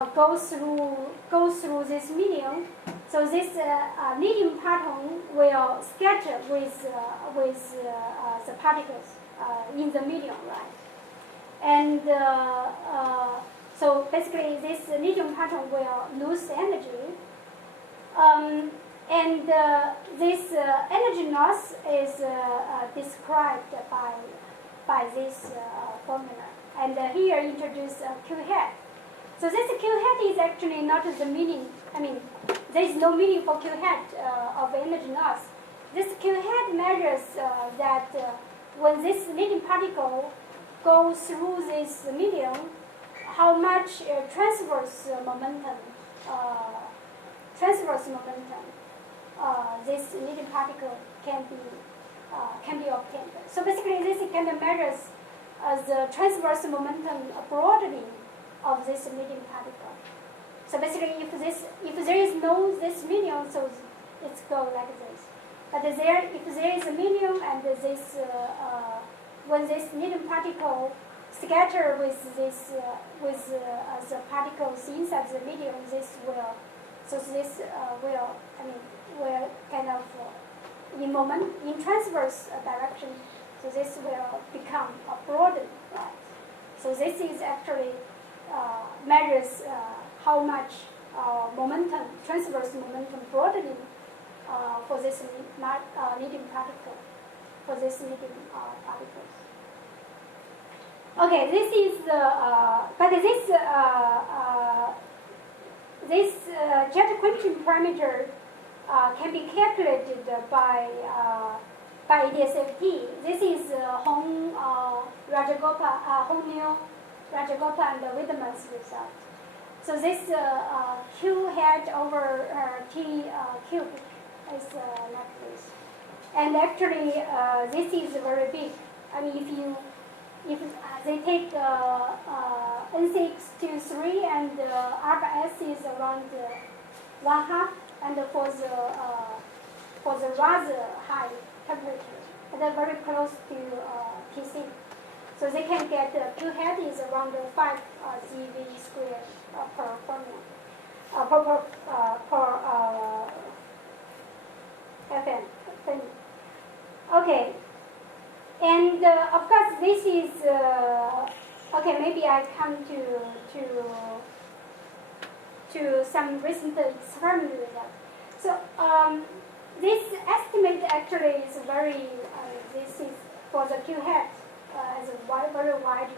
go through this medium. So this medium parton will scatter with the particles in the medium, right? And so basically, this medium parton will lose energy. And this energy loss is described by this formula. And here introduce Q hat. So this Q hat is actually not the meaning. I mean, there is no meaning for Q hat of energy loss. This Q hat measures that when this leading particle goes through this medium, how much transverse momentum this leading particle can be obtained. So basically, this kind of measures the transverse momentum broadening of this leading particle. So basically, if there is no this medium, so it's go like this. But if there is a medium and this when this leading particle scatter with the particles inside the medium, this will kind of in transverse direction. So this will become broadened, right? So this is actually measures how much transverse momentum broadening for this leading particle, for this leading particles. Okay, this is but this jet quenching parameter can be calculated by EDSFT. This is Hong New, Rajagopal, and Wiedemann's result. So this Q hat over T cube is like this. And actually, this is very big. I mean, if they take N6 to 3 and alpha S is around 1/2, and for the rather high temperature, they're very close to TC. So they can get Q hat is around 5 GeV squared per formula, per FM. Okay, and of course this is okay. Maybe I come to some recent experiment result. So this estimate actually is very. This is for the Q hat as a very wide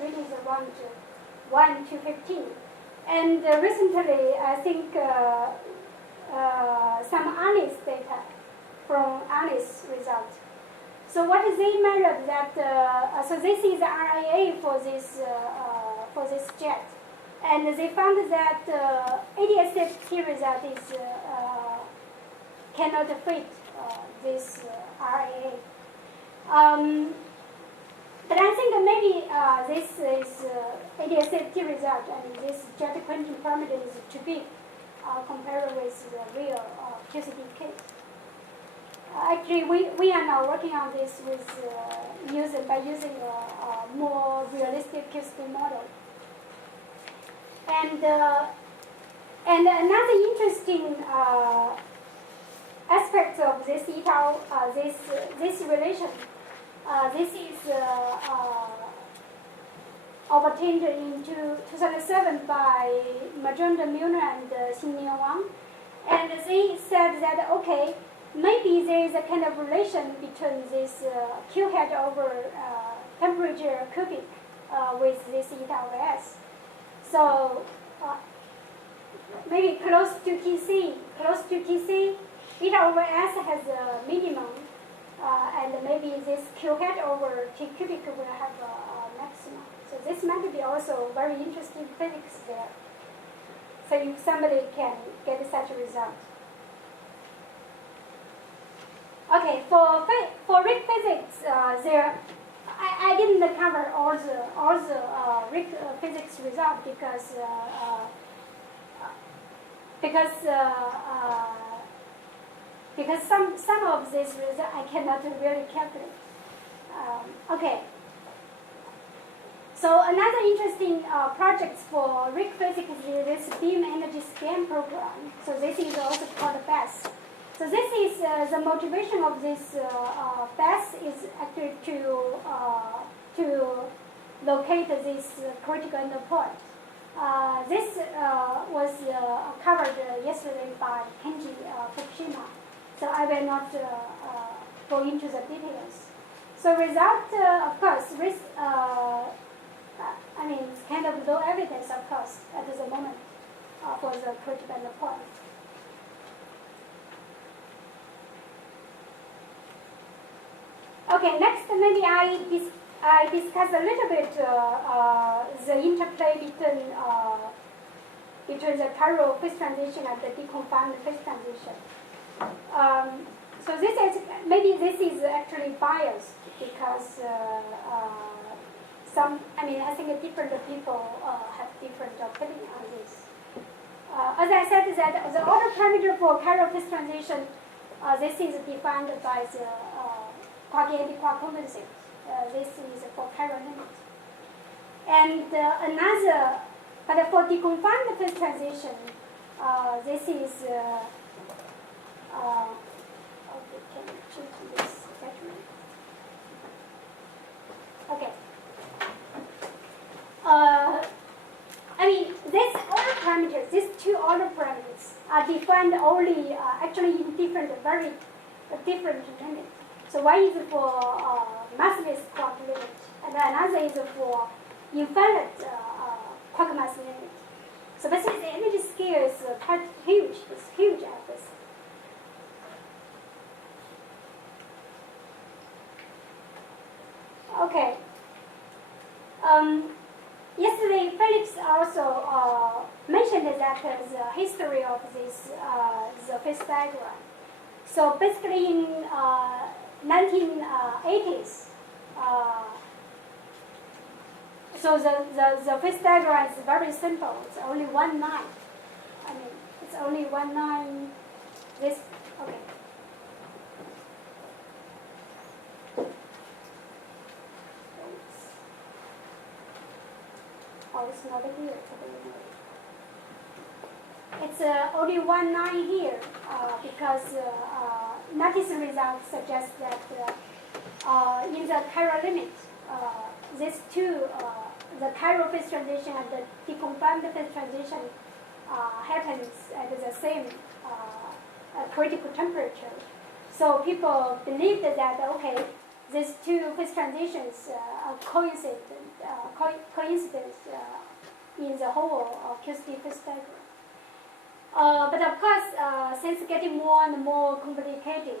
reading is around 1 to 15. And recently, I think some ANIS data from ANIS result. So what they measured that so this is the RIA for this jet, and they found that ADS-CTP result is cannot fit this RIA. But I think maybe this is ADS-CTP result, and this jet quenching parameter is too big compared with the real QCD case. Actually, we are now working on this with by using a more realistic QCD model. And another interesting aspect of this ETAL, this relation, this is obtained in 2007 by Majunda Milner and Mei Huang, and they said that okay, maybe there is a kind of relation between this Q hat over temperature cubic with this eta over S. So maybe close to TC, eta over S has a minimum, and maybe this Q hat over T cubic will have a maximum. So this might be also very interesting physics there. So if somebody can get such a result. Okay, for Rick physics, there I didn't cover all the Rick physics result because some of this result I cannot really calculate. Okay. So another interesting project for RIC physics is this beam energy scan program. So this is also called BESS. So this is the motivation of this BESS is actually to locate this critical endpoint. This was covered yesterday by Kenji Fukushima, so I will not go into the details. So result, of course, I mean, it's kind of low evidence, of course, at the moment for the critical endpoint. Okay, next maybe I discuss a little bit the interplay between the chiral phase transition and the deconfined phase transition. So this is actually biased because I think different people have different opinion on this. As I said, that the order parameter for chiral phase transition, this is defined by the quark anti-quark compensate. This is for chiral limit. And but for deconfined phase transition, this is, okay, can you change this attachment? Okay. These order parameters, these two order parameters are defined only actually in very different limits. So one is for massless quark limit, and another is for infinite quark mass limit. So basically the energy scale is quite huge. It's huge at this. Okay. Yesterday, Felix also mentioned that the history of this the phase diagram. So basically, in 1980s, so the phase diagram is very simple. It's only one line. It's only one line. This okay. Oh, it's not here. It's only one line here because Lattice results suggest that in the chiral limit, these two, the chiral phase transition and the deconfined phase transition happens at the same critical temperature. So people believed that, okay, these two phase transitions are coincidence in the whole QCD phase diagram. But of course, since getting more and more complicated,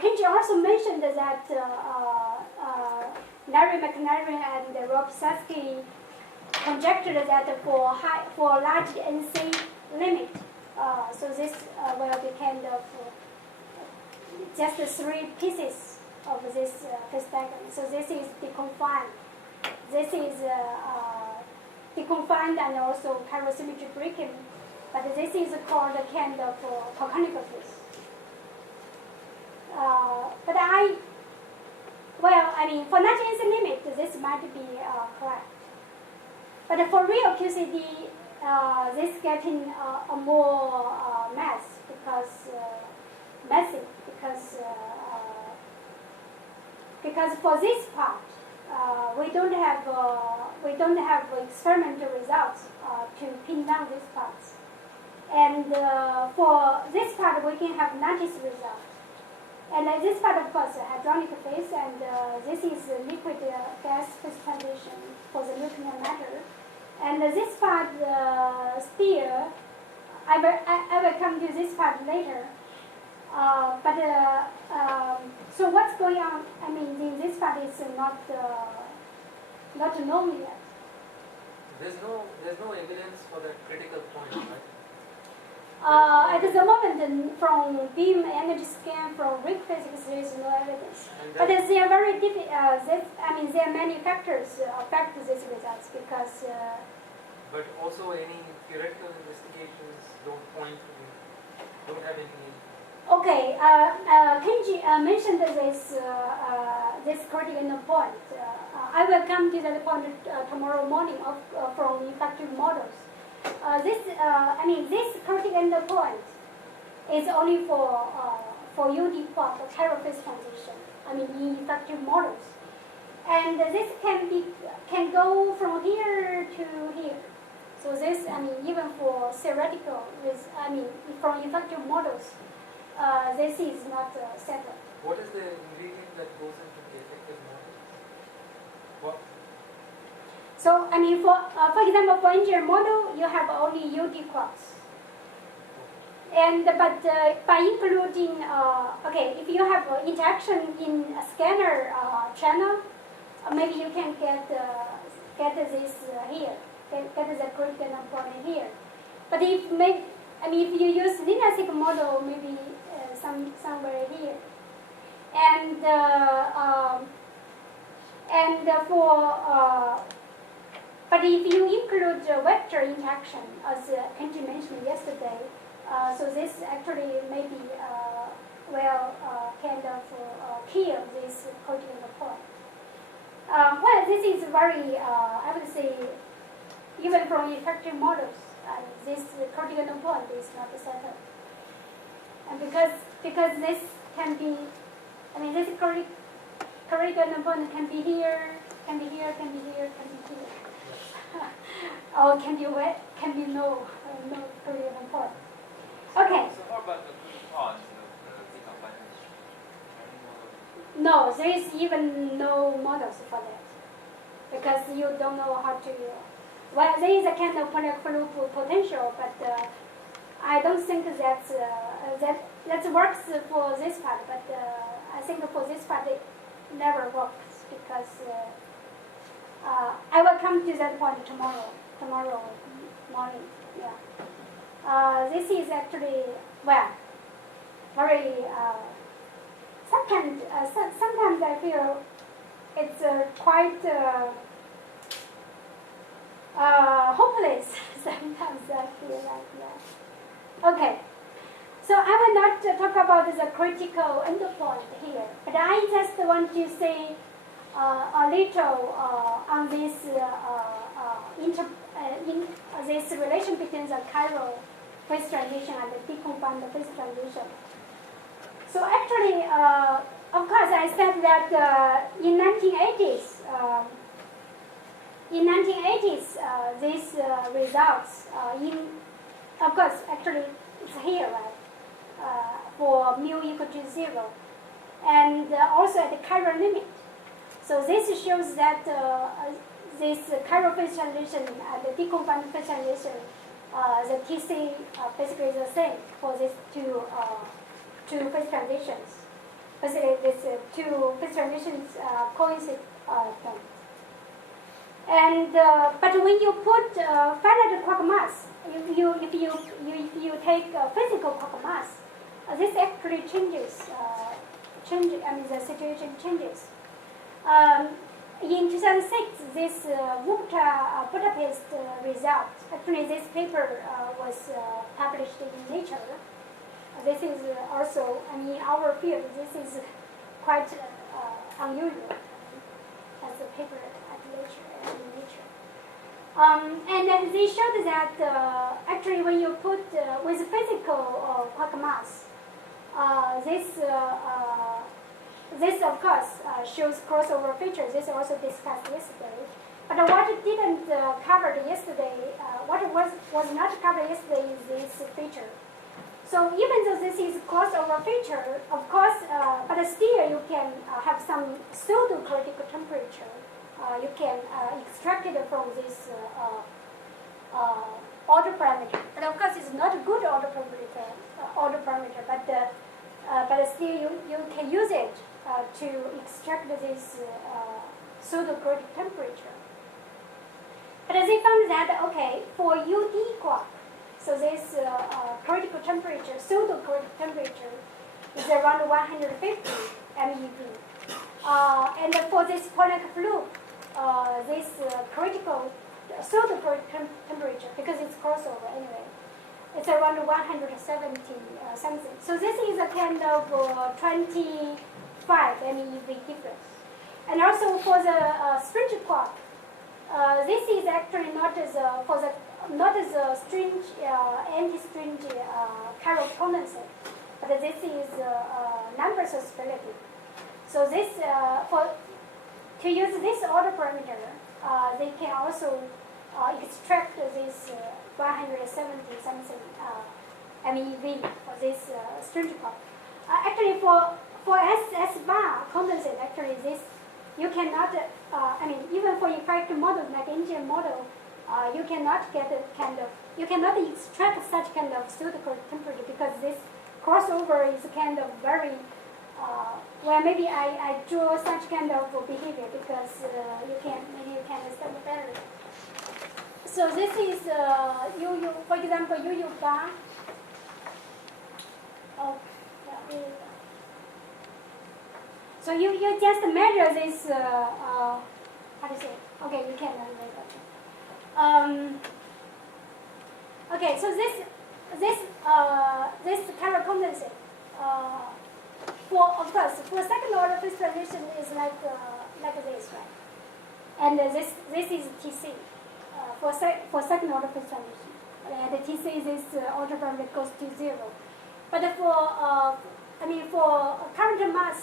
Kenji also mentioned that Larry McLaren and Rob Sasky conjectured that for large NC limit, so this will be kind of just 3 pieces of this phase diagram. So this is deconfined. This is deconfined and also chiral symmetry breaking, but this is called a kind of canonical phase. For large NC limit, this might be correct. But for real QCD, this getting a more messy because for this part we don't have experimental results to pin down these parts, and for this part we can have lattice results. And this part, of course, hadronic phase, and this is liquid gas phase transition for the nuclear matter. And this part still, I will come to this part later. So what's going on? In this part is not known yet. There's no evidence for that critical point, right? At the moment, from beam energy scan from RIC physics, there is no evidence. But they are very difficult. There are many factors affect these results because. But also, any theoretical investigations don't have any. Okay, Kenji mentioned this critical point. I will come to that point tomorrow morning from effective models. This critical point is only for UD plot or chiral phase transition. In effective models, and this can go from here to here. So this, even for theoretical, from effective models. This is not settled. What is the ingredient that goes into the effective model? What? So, for example, for engineer model, you have only UD clocks. But by including, if you have interaction in a scanner channel, maybe you can get this here, get the critical component here. But if you use linear model, maybe somewhere here, but if you include vector interaction, as Kenji mentioned yesterday, so this actually maybe kill this critical point. Well, this is very, I would say, even from effective models, this critical point is not settled. And because this can be, this critical point can be here, can be here, can be here, can be here. Or can be no critical point. Okay. So how about the response of the deconfinement? No, there is even no models for that. Because you don't know how to, well, there is a kind of fluid potential, but I don't think that works for this part, but I think for this part it never works because I will come to that point tomorrow morning. Yeah. This is actually, well, very, sometimes I feel it's quite hopeless. Sometimes I feel like that. Okay. So I will not talk about the critical endpoint here, but I just want to say a little on this this relation between the chiral phase transition and the deconfinement phase transition. So actually, of course, I said that in 1980s, these results of course, actually it's here, right? For mu equal to 0, and also at the chiral limit. So this shows that this chiral phase transition and the deconfinement phase transition, the TC basically is the same for these two phase transitions. Basically, these two phase transitions coincide. And but when you put finite quark mass, if you take physical quark mass, this actually changes. The situation changes. In 2006, this Budapest result. Actually, this paper was published in Nature. This is also, in our field, this is quite unusual as a paper at Nature. And then they showed that actually when you put with physical quark mass, this of course shows crossover features. This also discussed yesterday. But what it didn't cover yesterday, what was not covered yesterday is this feature. So even though this is crossover feature, of course, but still you can have some pseudo-critical temperature. You can extract it from this order parameter. But of course, it's not a good order parameter, but still you can use it to extract this pseudo-critical temperature. But they found that, okay, for UD quark, so this critical temperature, pseudo-critical temperature, is around 150 MeV. And for this Poynter fluid, this critical pseudo-critical temperature, because it's crossover anyway, it's around 170 something. So this is a kind of 25 MeV difference. And also for the stringent quark, this is actually not as not as a string anti-string chiral condensate, but this is number susceptibility. So this to use this autoparameter, they can also extract this 170 something MeV for this stringent quark. Actually, for S bar condensate, actually this you cannot. I mean, even for effect model like engine model, you cannot get a kind of you cannot extract such kind of pseudo-correct temperature because this crossover is kind of very. Well, maybe I draw such kind of behavior because maybe you can understand better. So this is UU, for example, UU bar. Oh, yeah. So you just measure this. How to say? Okay, you can later. Okay, so this chiral condensate. Of course, for second order phase transition is like this, right? And this is TC for second order phase transition. And the TC is autoparameter goes to 0. But for current mass,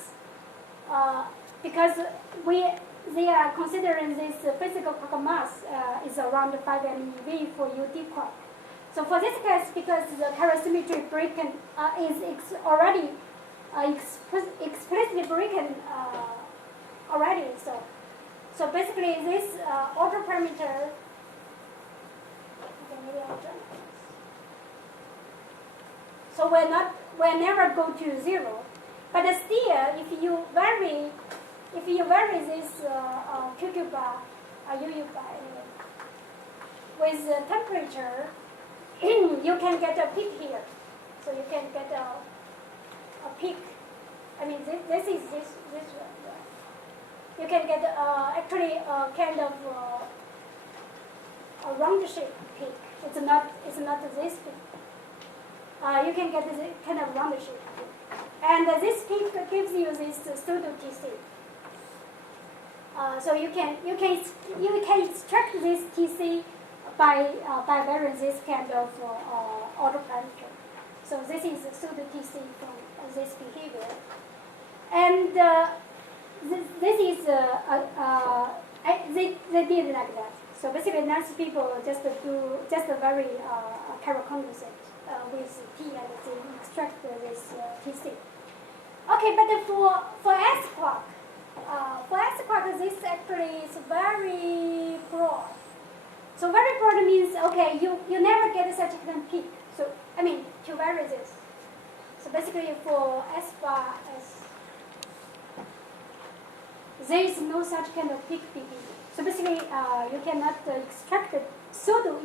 because they are considering this physical quark mass is around 5 MeV for UD quark. So for this case, because the chiral symmetry breaking is already explicitly broken already. So basically this autoparameter. Okay, maybe I'll try this. So we'll never go to 0, but still, if you vary this QQ bar, UU bar anyway, with the temperature, you can get a peak here. So you can get a peak. I mean, this is this one. Yeah. You can get actually a kind of a round shape peak. It's not this peak. You can get this kind of round shape peak, and this peak gives you this pseudo TC. So you can extract this TC by varying this kind of autoparameter. So this is pseudo TC from this behavior, and this is they did like that. So basically, nice people just a very chiral condensate with T and they extract this TC. Okay, but for S quark, this actually is very broad. So very broad means okay, you never get such a kind of peak. So I mean to vary this. So basically for S bar there is no such kind of peak behavior. So basically you cannot extract the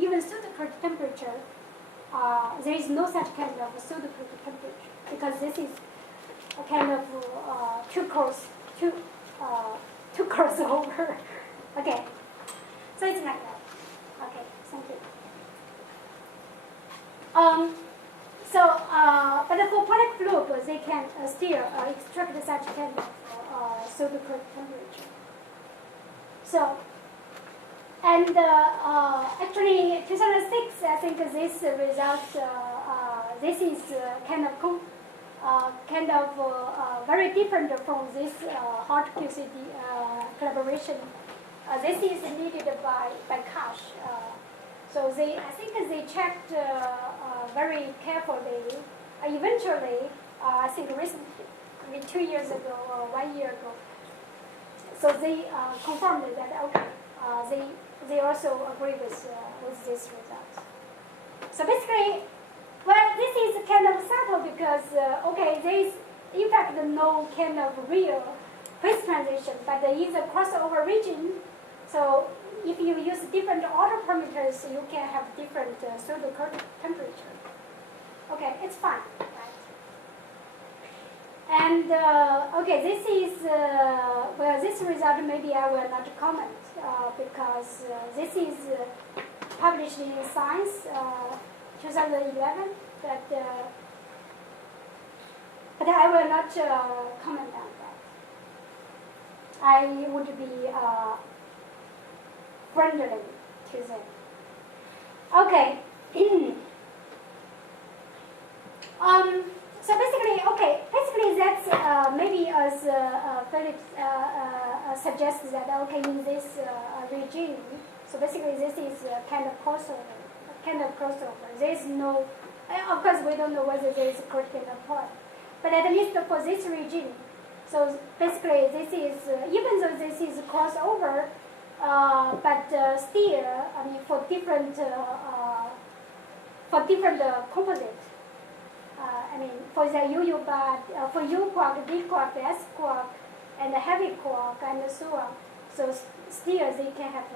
even pseudo-correct temperature. There is no such kind of pseudo-correct temperature because this is a kind of two course over. Okay, so it's like that. Okay, thank you. But for product loop, they can still extract such kind of pseudo-correct temperature. So, and actually, 2006, I think this result, this is kind of very different from this hard QCD collaboration. This is needed by Cash. So I think they checked very carefully. Eventually, I think recently, I mean 2 years ago or 1 year ago. So they confirmed that okay, they also agree with this result. So basically, well, this is kind of subtle because okay, there is in fact no kind of real phase transition, but there is a crossover region. So if you use different autoparameters, you can have different pseudo-correct temperature. Okay, it's fine, right? And okay, this is well, this result maybe I will not comment because this is published in Science. 2011, but I will not comment on that. I would be friendly to them. Okay. So basically that's maybe as Felix suggests that in this regime. So basically this is kind of crossover. There is no, of course we don't know whether there is a critical point, but at least for this regime. So basically this is, even though this is crossover, but still, I mean, for different composites. I mean, for the UU bar, for U quark, D quark, S quark, and the heavy quark, and so on. So still they can have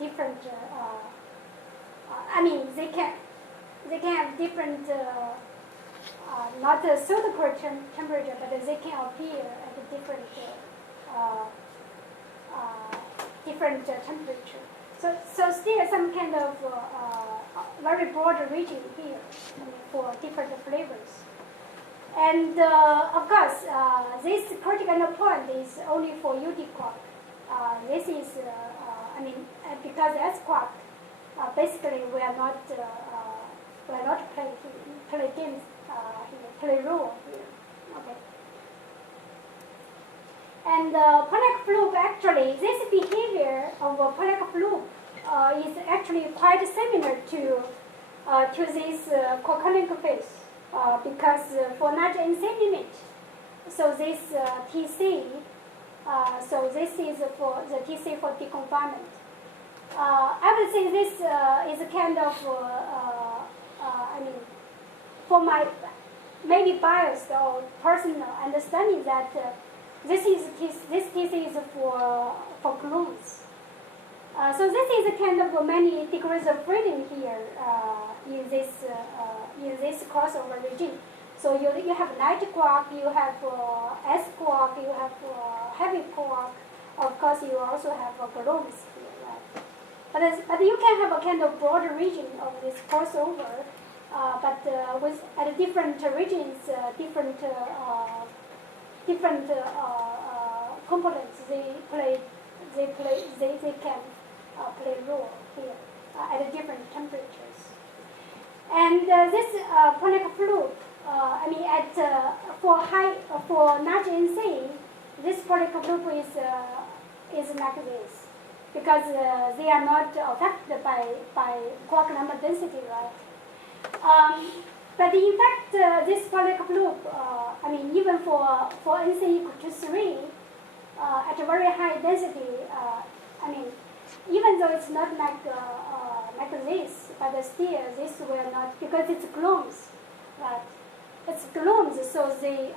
different. I mean, they can have different, not a pseudo-core temperature, but they can appear at a different temperature. So still some kind of very broad region here, I mean, for different flavors. And of course, this critical point is only for UD quark. This is, I mean, because S quark, basically we are not play games here, play role here. Okay. And Pollack fluke, actually, this behavior of a Pollack fluke is actually quite similar to this quark-Helling's phase, because for large NC limit, so this TC, so this is for the TC for deconfinement. I would say this is a kind of, I mean, for my maybe biased or personal understanding that this TC is for gluons. So this is a kind of many degrees of freedom here in this crossover regime. So you have light quark, you have S quark, you have heavy quark. Of course, you also have gluons here, right? But you can have a kind of broad region of this crossover, but with at different regions, different components, they can play a role here at different temperatures. And this Pollack fluke, I mean, for large NC, this Pollack fluke is like this, because they are not affected by quark number density, right? But in fact, this Pollack fluke, I mean, even for NC equal to 3, at a very high density, I mean, even though it's not like this, but still this will not, because it's gluons, right? It's gluons, so they